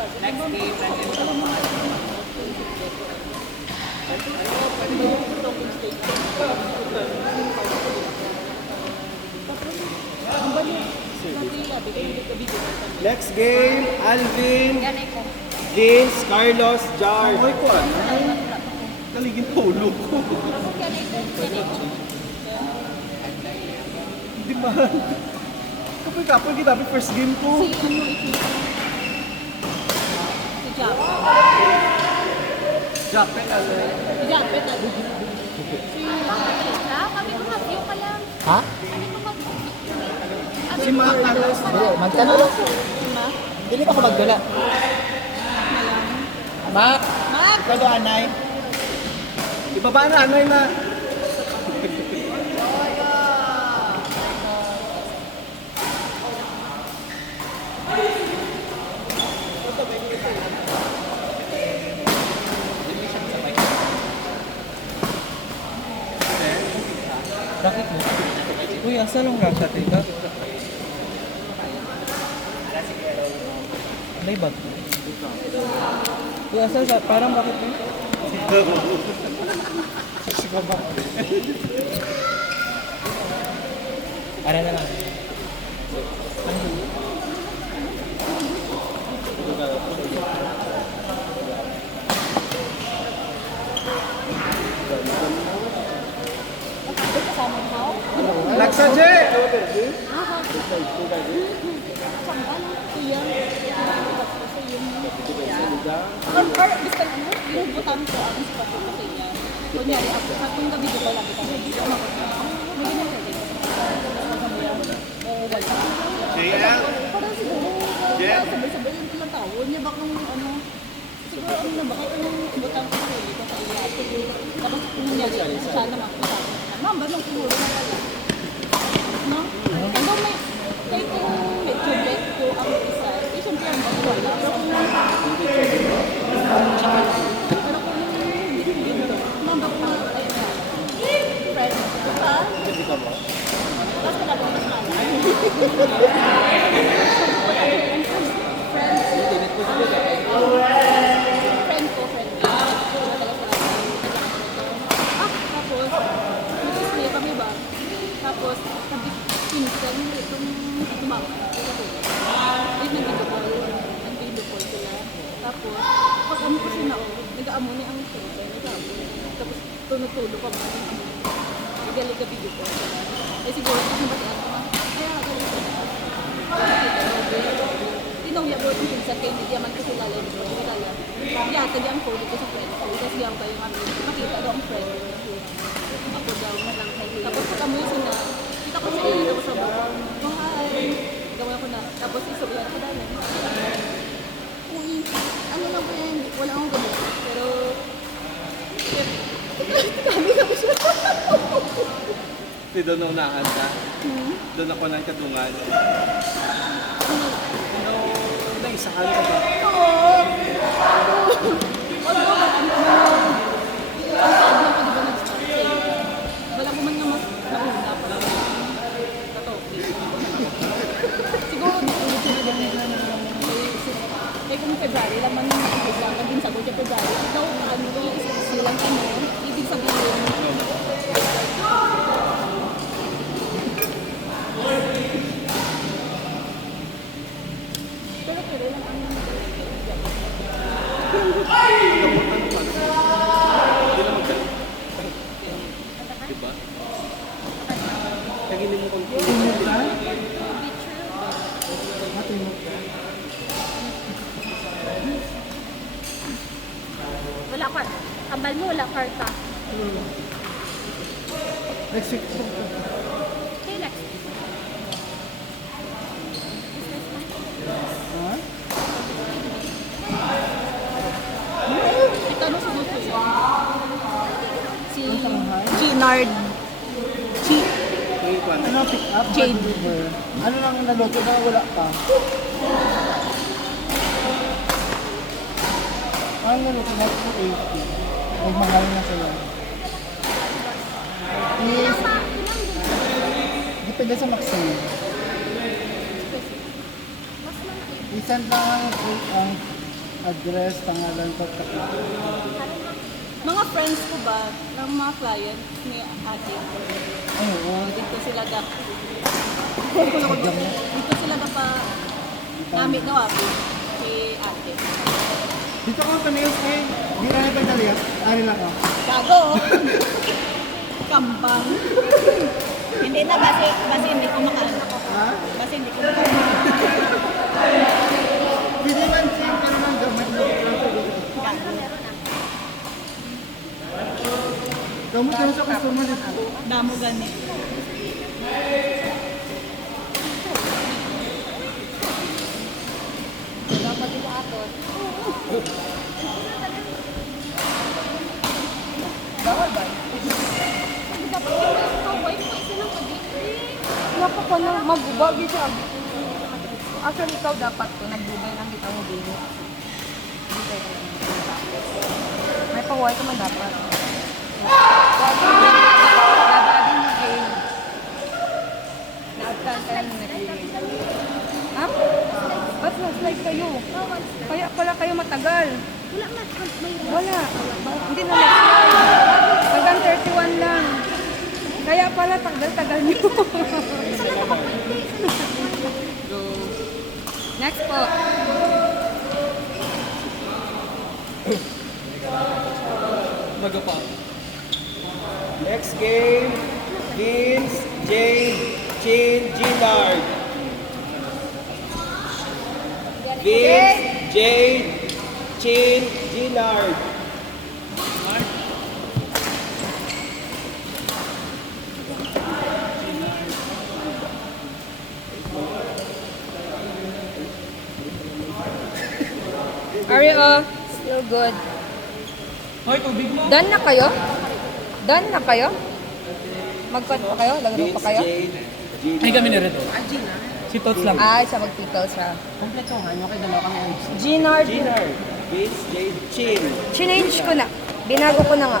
Next game, Next game, Alvin, Vince, Carlos, Jar. Ay ko kaligin tulo ko. Di ba? Kapag kita first game ko. Si Japet. Japet ano? Si Japet na. Si kami ko mag-view ka lang. Ha? Ano ko mag-view? Si Mga Carlos. Bro, magtanong lang. Dili pa ko magdula. Mak! Mag! Ikaw do, anay. Ibaba na, anay na. Bakit mo? Uy, asa lang rasa, teka? Anay ba? Uy, asa sa parang bakit mo? Ara na lang. Kasama mo? Laksa, Je! Or gusto mo, yung butang ko ang sipat ko kasi yan. Kunyari, ako sa kung gabi ko lang kita, hindi ko makakita. May ganyan ka din. Wala. JL? Parang siguro, sabay-sabay yung ilang taon niya ba kung ano, siguro ano na ba, kahit anong butang ko sa ili ko sa iya. Tapos kung nangyari, siya naman ko sa akin. Ma'am, ba nung siguro na pala? No? Hanggang may, kahit kung medyo bet ko ang isa, eh syempre ang bago wala. Pero kung pero kung hindi ko, ma'am, ba pa, ay na, friend, diba? Tapos ka na ba mas mahal? Friend ko. Tapos, nag-stay kami ba? Tapos, pinsan itong tumama. Ay, nag-video call sila. Tapos, pag amo ko siya na, nag-amo niya ang pinsan. Tapos, tunod-tulo pa ba? Galing ka video call sila. Eh, siguro, kasi ba siya, kaya galing ka. Tinawya ko yung pinsan kayo, hindi naman ko sila lang. Kaya, tagi ang phone ko sa friend ko. Tapos, yan pa yung makita daw ang friend ko. Ako daw na lang kayo. Tapos, pag amoy siya na, kita ko siya yun ako sa bawang. Oh, hi! Gawin ko na. Tapos, isuyan ako dahil. Uy, ano lang po yan, wala akong ganun. Pero, kami na ko siya. Doon na unahan ka. Doon ako ng katungan. No, naisahan ka ba? Wala ko man nga mas nauna pa lang. Siguro ulit sila ganun na eh kung February lang man naging sagot yung February. Ikaw, ano yung silang ano, ibig sabihin. Pero lang ang Diba? Kaginin mo kung wala ka. Kambal mo, wala karta. Next week. Okay, next. Ito ano sunod ko siya? Si Ginard. Ano pick up? Jade. Deliver. Ano lang naluto na wala pa? Ano naluto na 280. Nagmahal na sila. Is, depende sa maximum. Isang lang ang address, pangalan, pagkakita. Mga friends ko ba, ng mga clients ni ate, Oo. dito sila da. Dito sila da pa gamit no ate, si ate. Dito ko panayos eh. Di na nagdalias. Ano lang ako. Gago! Kambang. Hindi na, kasi hindi ko makaano. Ha? Kasi hindi ko makaano. Hindi man siya ano man gamit mo. Gamit ka sa customer dito. Damo ganit. Dapat dito ato. Bawal ba? Dapat yung kaway mo isa ng pag-ibig. Dapat ko na mag-ubag dito. Actually, ikaw dapat to nagdugay ng kita mo dito. May paway ka man dapat. Labadin mo game. Naagtan ka lang na game. Ha? Ba't na-slide kayo? Kaya pala kayo matagal. Wala. Hindi na na-slide. Hanggang 31 lang. Kaya pala tagal-tagal nyo. Next po. Next game, Vince, Jade, Chin, Gillard. Vince, Jade, Chin, Gillard. Ario, still good. Hoy, tubig mo. Done na kayo? Done na kayo? Mag-cut pa kayo? Lagro Vince, pa kayo? Jade, Gillard. Ay kami na rin. Si Tots lang. Ay, sa mag-pickles ha. Kompletuhan mo kay dalawa kami. Ginard. Gillard. Vince, Jade, Chin. Chinange ko na. Binago ko na nga.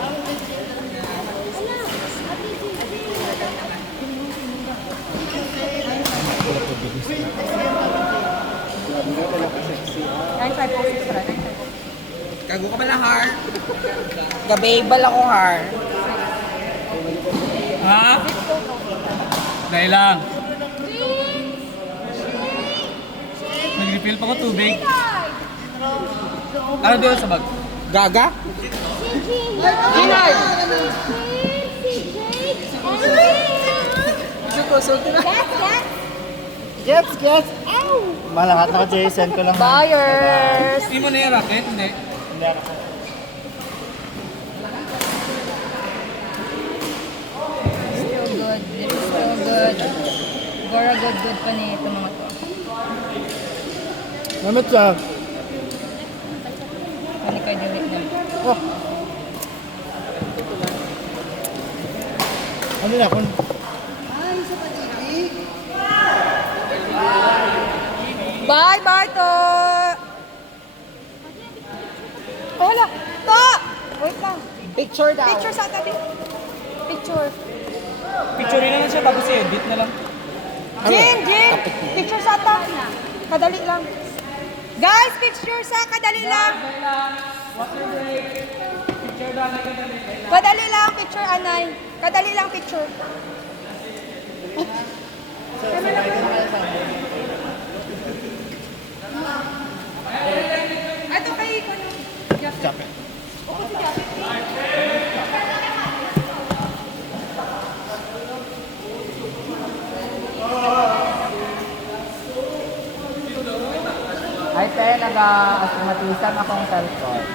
Nine five po six tara. Kago ka pala, Har. Gababal ako har. Ha? Dahil lang. Nag-refill pa ko tubig. Ano doon sa bag? Gaga? Ginard. Gets! Malakat na ko, Jason ko lang. Buyers. Hindi mo na yung racket? Hindi. Hindi ako. Still good. This is still good. Gora good pa ni ito mga to. Namit siya. Ano kayo delete na? Oh. Ano na kung... Bye, Barto! Oh, wala. To! Wait lang. Picture daw. Picture sa tabi. Picture. Picture na lang siya tapos i-edit na lang. Jin! Picture sa ta. Kadali lang. Guys, picture sa kadali lang. Kadali lang, picture, Anay. Kadali lang, picture. Ito kay ko yung... Jape. Ay, tayo nag-asmatisan akong cellphone.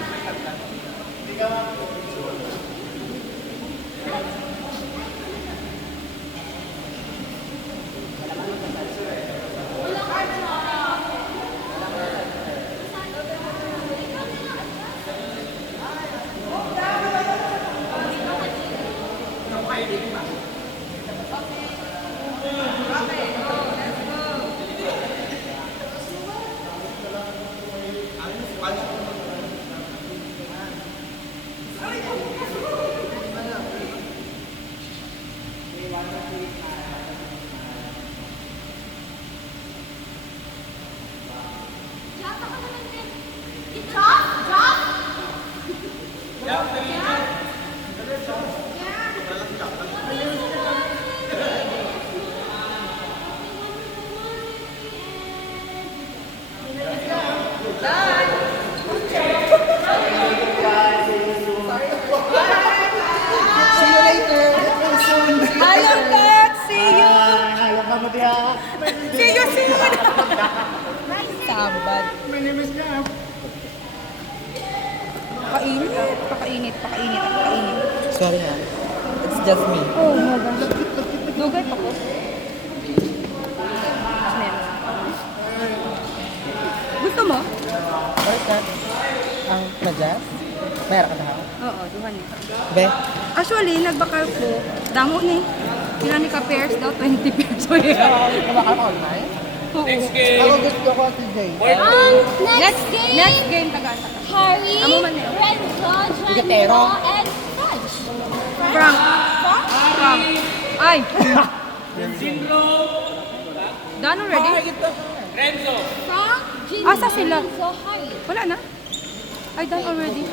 See you later. Very soon. Ayun, Kat! See you! Alam ka mo diya. See you soon! Sabad. My name is Gab. Pakainit, pakainit, pakainit, pakainit. Sorry ha. It's just me. Oh my gosh. Dugay pa ko. Gusto mo? Where's that? Ang Majas? Meron ka na ha? Oo, duhan niya. Be? Actually, nagbakal ko. Damo ni. Pinani ka pairs daw, 20 pairs. Kumakal ka online? Oo. Ako gusto ko si Jay. Next game, tagaan. Harry, Amo man yun. Renzo, Bigatero. Geronimo, and Fudge. Frank. Frank. Ay. Done already? Frank, Jimmy, Asa sila? Renzo, Harry. Wala na? Ay, done already.